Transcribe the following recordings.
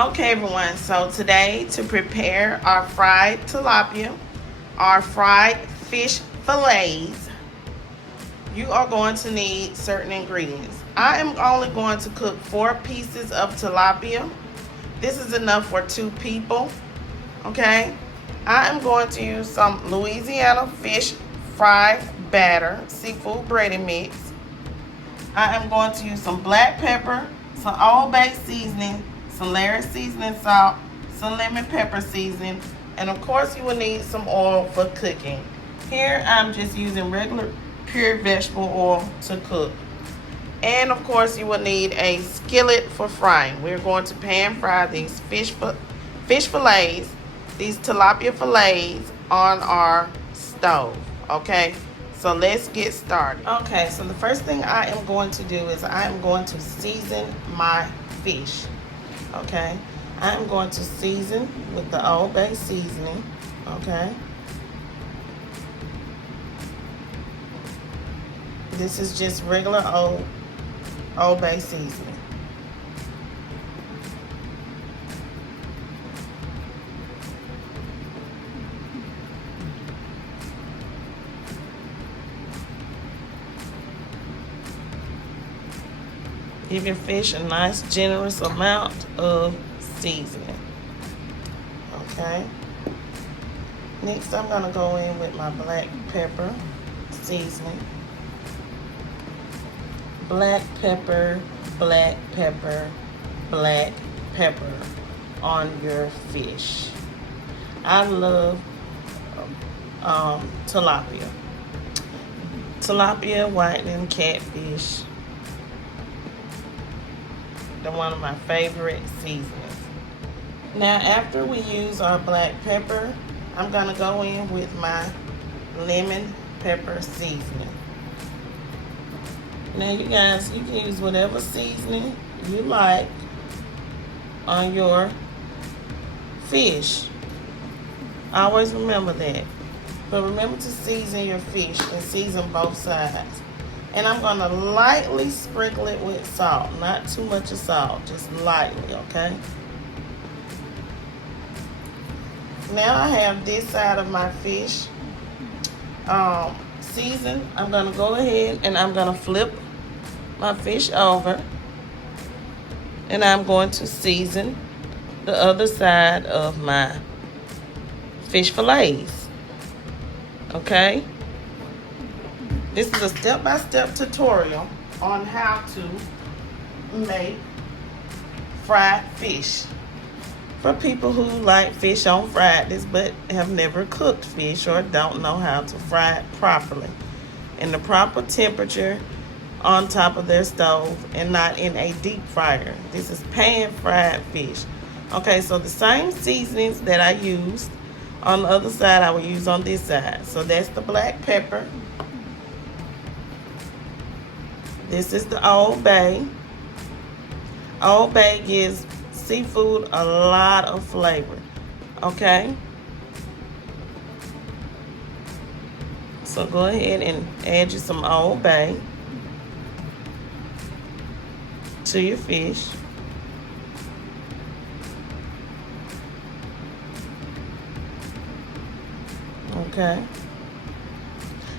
Okay, everyone, so today to prepare our fried tilapia, our fried fish fillets, you are going to need certain ingredients. I am only going to cook 4 pieces of tilapia. This is enough for 2 people, okay? I am going to use some Louisiana fish fry batter, seafood breading mix. I am going to use some black pepper, some Old Bay seasoning, some Laird seasoning salt, some lemon pepper seasoning, and of course you will need some oil for cooking. Here I'm just using regular pure vegetable oil to cook. And of course you will need a skillet for frying. We're going to pan fry these fish fillets, these tilapia fillets on our stove, okay? So let's get started. Okay, so the first thing I am going to do is I am going to season my fish. Okay, I am going to season with the Old Bay seasoning. Okay, this is just regular Old Bay seasoning. Give your fish a nice generous amount of seasoning. Okay. Next I'm going to go in with my black pepper seasoning. Black pepper, black pepper, black pepper on your fish. I love tilapia. Tilapia, whitening, catfish. They're one of my favorite seasonings. Now after we use our black pepper, I'm gonna go in with my lemon pepper seasoning. Now you guys, you can use whatever seasoning you like on your fish. Always remember that. But remember to season your fish and season both sides. And I'm going to lightly sprinkle it with salt. Not too much of salt, just lightly, okay? Now I have this side of my fish seasoned. I'm going to go ahead and I'm going to flip my fish over. And I'm going to season the other side of my fish fillets. Okay? This is a step-by-step tutorial on how to make fried fish for people who like fish on fridays but have never cooked fish or don't know how to fry it properly in the proper temperature on top of their stove and not in a deep fryer. This is pan fried fish. Okay, so the same seasonings that I used on the other side I will use on this side. So that's the black pepper. This is the Old Bay. Old Bay gives seafood a lot of flavor, okay? So go ahead and add you some Old Bay to your fish. Okay?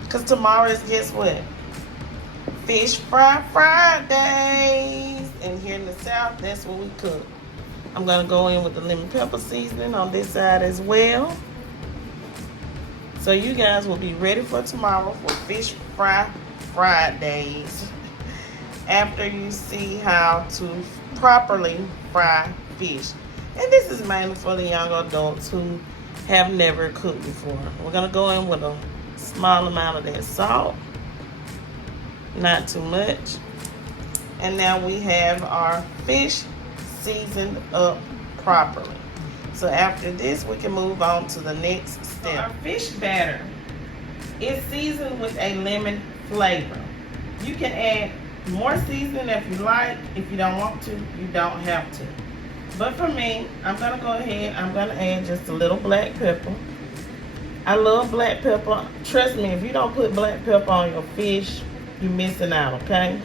Because tomorrow is, guess what? Fish Fry Fridays. And here in the South, that's what we cook. I'm going to go in with the lemon pepper seasoning on this side as well. So you guys will be ready for tomorrow for Fish Fry Fridays. After you see how to properly fry fish. And this is mainly for the young adults who have never cooked before. We're going to go in with a small amount of that salt. Not too much. And now we have our fish seasoned up properly. So after this, we can move on to the next step. Our fish batter is seasoned with a lemon flavor. You can add more seasoning if you like. If you don't want to, you don't have to. But for me, I'm going to go ahead, I'm going to add just a little black pepper. I love black pepper. Trust me, if you don't put black pepper on your fish, you're missing out, okay?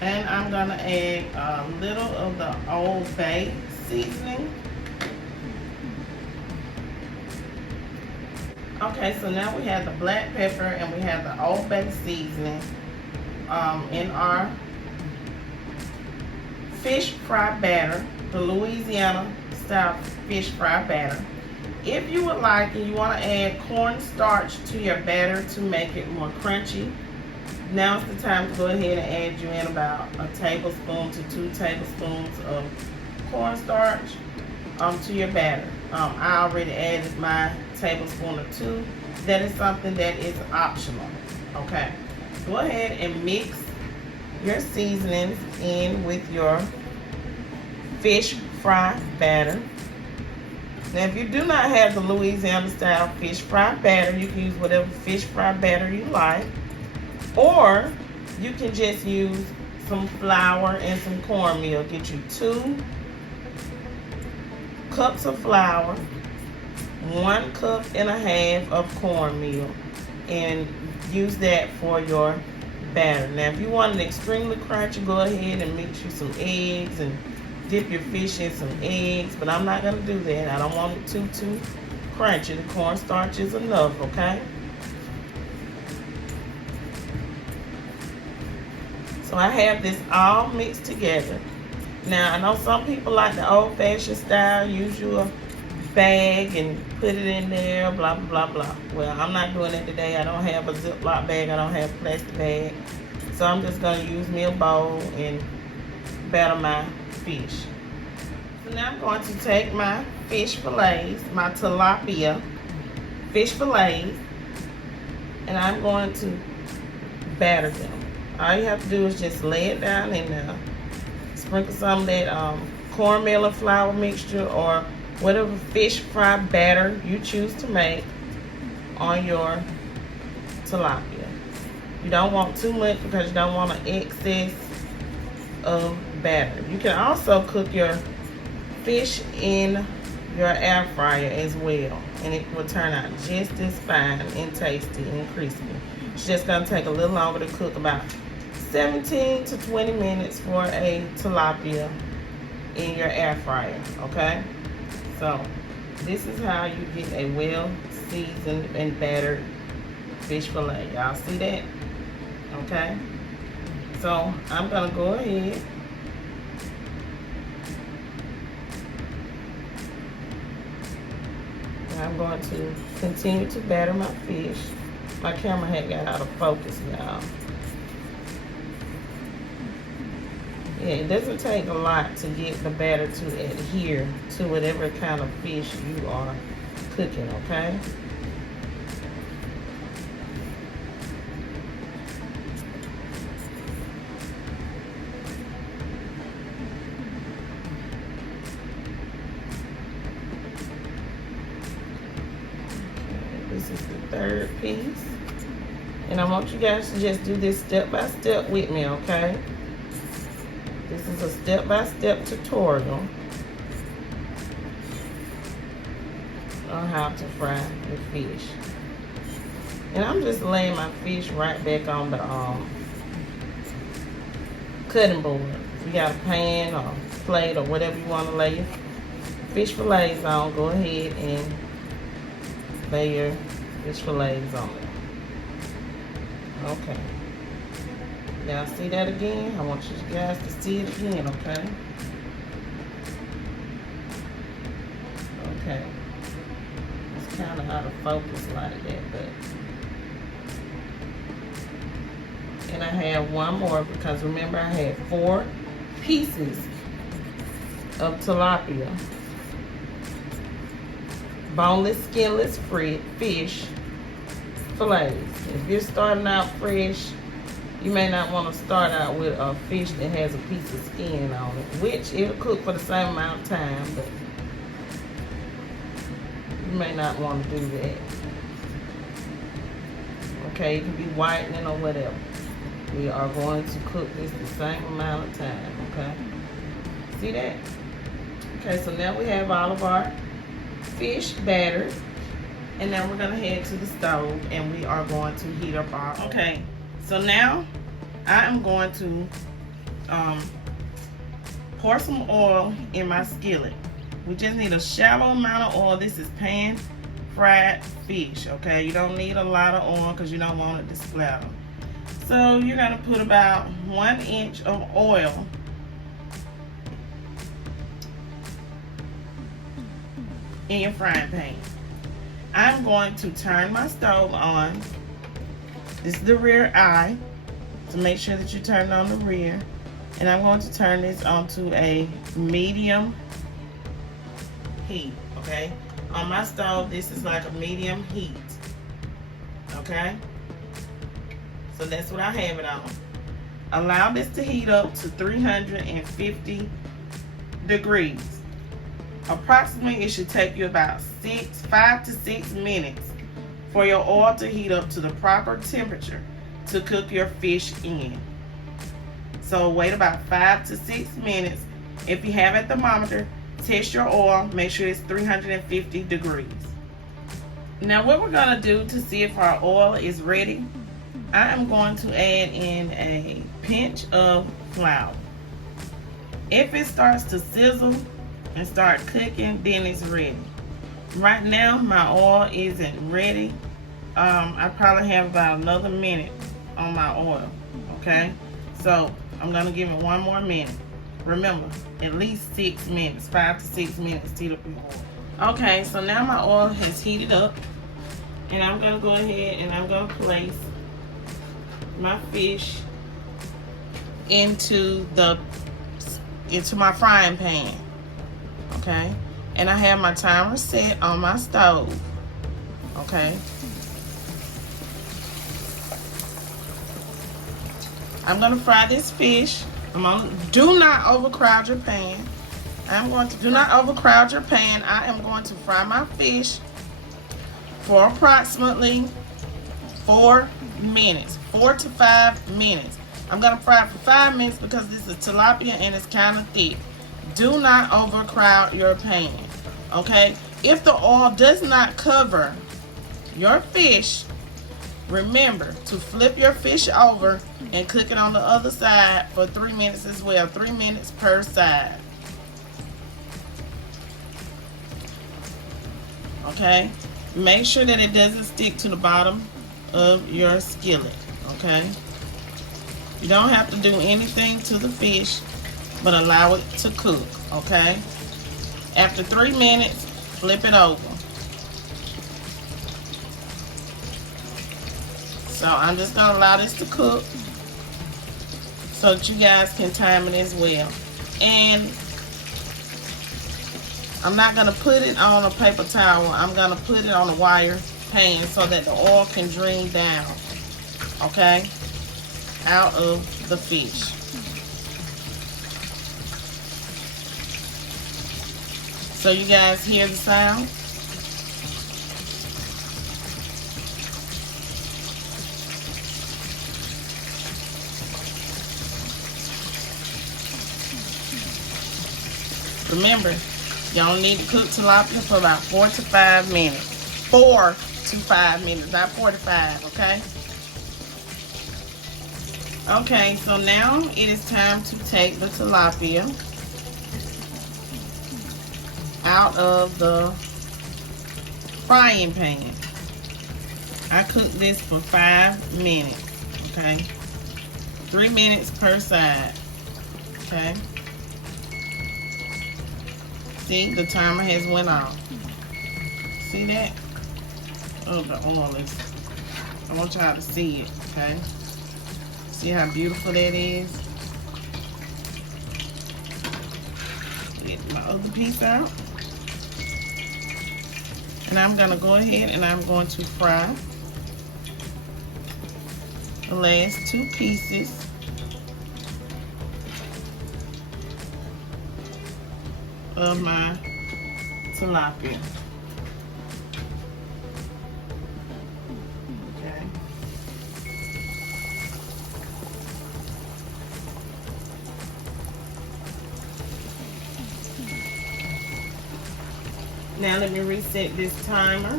And I'm gonna add a little of the Old Bay seasoning. Okay, so now we have the black pepper and we have the Old Bay seasoning in our fish fry batter, the Louisiana style fish fry batter. If you would like and you want to add cornstarch to your batter to make it more crunchy, now's the time to go ahead and add you in about a tablespoon to 2 tablespoons of cornstarch to your batter. I already added my tablespoon or 2. That is something that is optional. Okay, go ahead and mix your seasonings in with your fish fry batter. Now, if you do not have the Louisiana style fish fry batter, you can use whatever fish fry batter you like, or you can just use some flour and some cornmeal. Get you 2 cups of flour, 1.5 cups of cornmeal, and use that for your batter. Now, if you want it extremely crunchy, go ahead and mix you some eggs and dip your fish in some eggs, but I'm not gonna do that. I don't want it too crunchy. The cornstarch is enough, okay? So I have this all mixed together. Now, I know some people like the old-fashioned style, use your bag and put it in there, blah, blah, blah, blah. Well, I'm not doing it today. I don't have a Ziploc bag. I don't have a plastic bag. So I'm just gonna use me a bowl and batter my fish. So now I'm going to take my fish fillets, my tilapia fish fillets, and I'm going to batter them. All you have to do is just lay it down in there. Sprinkle some of that cornmeal and flour mixture or whatever fish fry batter you choose to make on your tilapia. You don't want too much because you don't want an excess of batter. You can also cook your fish in your air fryer as well, and it will turn out just as fine and tasty and crispy. It's just gonna take a little longer to cook, about 17 to 20 minutes for a tilapia in your air fryer, okay? So this is how you get a well seasoned and battered fish fillet. Y'all see that? Okay? So I'm gonna go ahead and I'm going to continue to batter my fish. My camera had got out of focus, y'all. Yeah, it doesn't take a lot to get the batter to adhere to whatever kind of fish you are cooking, okay? This is the 3rd piece. And I want you guys to just do this step by step with me, okay? This is a step-by-step tutorial on how to fry the fish. And I'm just laying my fish right back on the cutting board. If you got a pan or plate or whatever you want to lay your fish fillets on, go ahead and lay your fish fillets on it. Okay. Now see that again? I want you guys to see it again, okay? Okay. It's kind of out of focus like that, but... And I have one more because remember I had 4 pieces of tilapia. Boneless, skinless fish fillets. If you're starting out fresh, you may not want to start out with a fish that has a piece of skin on it, which it'll cook for the same amount of time, but you may not want to do that. Okay, it can be whitening or whatever. We are going to cook this the same amount of time, okay? See that? Okay, so now we have all of our fish battered, and now we're gonna head to the stove and we are going to heat up our, okay. So now I am going to pour some oil in my skillet. We just need a shallow amount of oil. This is pan fried fish, okay? You don't need a lot of oil because you don't want it to splatter. So you're gonna put about 1 inch of oil in your frying pan. I'm going to turn my stove on. This is the rear eye, so make sure that you turn it on the rear. And I'm going to turn this onto a medium heat, okay? On my stove, this is like a medium heat, okay? So that's what I have it on. Allow this to heat up to 350 degrees. Approximately, it should take you about 5 to 6 minutes for your oil to heat up to the proper temperature to cook your fish in. So wait about 5 to 6 minutes. If you have a thermometer, test your oil, make sure it's 350 degrees. Now what we're gonna do to see if our oil is ready, I am going to add in a pinch of flour. If it starts to sizzle and start cooking, then it's ready. Right now my oil isn't ready. I probably have about another minute on my oil, okay? So I'm gonna give it 1 more minute. Remember, at least 6 minutes, 5 to 6 minutes to heat up your oil. Okay, so now my oil has heated up, and I'm gonna go ahead and I'm gonna place my fish into my frying pan. Okay, and I have my timer set on my stove. Okay. I'm gonna fry this fish. Do not overcrowd your pan. Do not overcrowd your pan. I am going to fry my fish for approximately 4 minutes, 4 to 5 minutes. I'm gonna fry it for 5 minutes because this is tilapia and it's kind of thick. Do not overcrowd your pan, okay? If the oil does not cover your fish, remember to flip your fish over and cook it on the other side for 3 minutes as well. 3 minutes per side. Okay? Make sure that it doesn't stick to the bottom of your skillet. Okay? You don't have to do anything to the fish, but allow it to cook. Okay? After 3 minutes, flip it over. So I'm just going to allow this to cook so that you guys can time it as well. And I'm not going to put it on a paper towel. I'm going to put it on a wire pan so that the oil can drain down, okay, out of the fish. So you guys hear the sound? Remember, y'all need to cook tilapia for about 4 to 5 minutes. 4 to 5 minutes, not 4 to 5, okay? Okay, so now it is time to take the tilapia out of the frying pan. I cooked this for 5 minutes, okay? 3 minutes per side, okay? See, the timer has went off. See that? Oh, the oil is, I want y'all to see it, okay? See how beautiful that is? Get my other piece out. And I'm gonna go ahead and I'm going to fry the last 2 pieces. Of my tilapia. Okay. Now let me reset this timer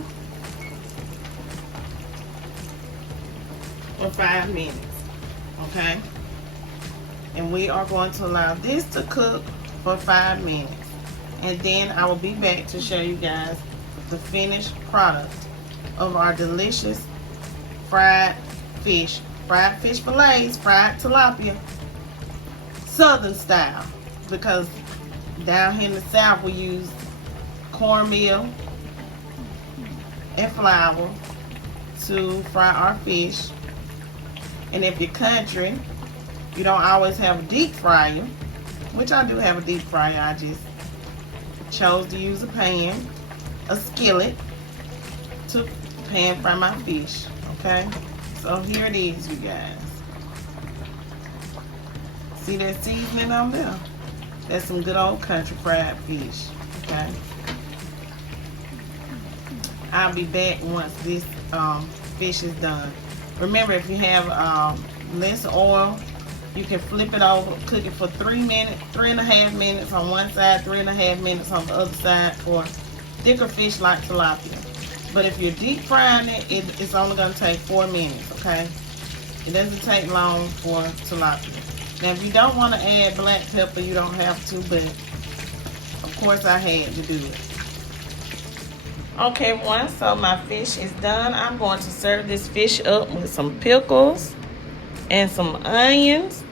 for 5 minutes. Okay. And we are going to allow this to cook for 5 minutes. And then I will be back to show you guys the finished product of our delicious fried fish fillets, fried tilapia, southern style. Because down here in the south we use cornmeal and flour to fry our fish. And if your country, you don't always have a deep fryer, which I do have a deep fryer, I just chose to use a pan, a skillet, to pan fry my fish. Okay, so here it is, you guys. See that seasoning on there? That's some good old country fried fish. Okay, I'll be back once this fish is done. Remember, if you have less oil, you can flip it over, cook it for 3 minutes, 3.5 minutes on one side, 3.5 minutes on the other side for thicker fish like tilapia. But if you're deep frying it, it's only going to take 4 minutes, okay? It doesn't take long for tilapia. Now, if you don't want to add black pepper, you don't have to, but of course I had to do it. Okay, everyone, so my fish is done. I'm going to serve this fish up with some pickles and some onions.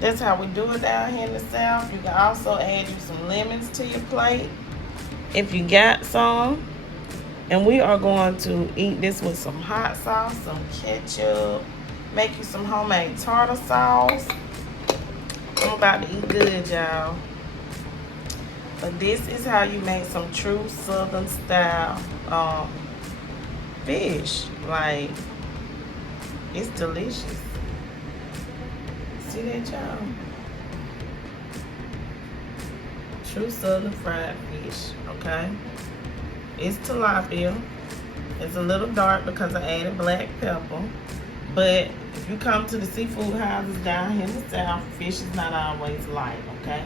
That's how we do it down here in the south. You can also add you some lemons to your plate if you got some. And we are going to eat this with some hot sauce, some ketchup, make you some homemade tartar sauce. I'm about to eat good, y'all. But this is how you make some true southern style fish. Like, it's delicious. See that, y'all? True southern fried fish, okay? It's tilapia. It's a little dark because I added black pepper. But if you come to the seafood houses down here in the south, fish is not always light, okay?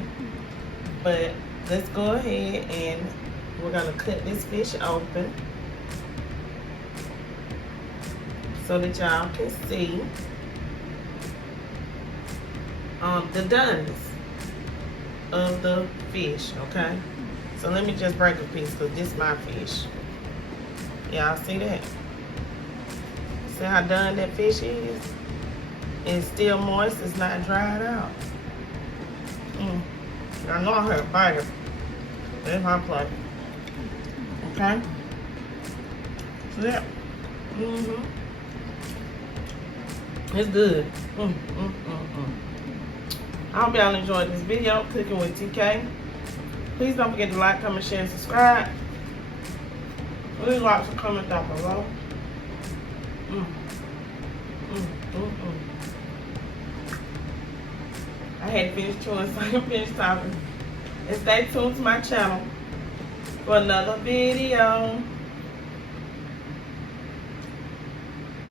But let's go ahead and we're gonna cut this fish open so that y'all can see the doneness of the fish, okay? So let me just break a piece because this is my fish. Y'all see that? See how done that fish is? It's still moist, it's not dried out. I know I heard a bite. There's my plate. Okay? So yeah. It's good. I hope y'all enjoyed this video, Cooking with TK. Please don't forget to like, comment, share, and subscribe. Leave lots of comments down below. I had to finish chewing so I can finish talking. And stay tuned to my channel for another video.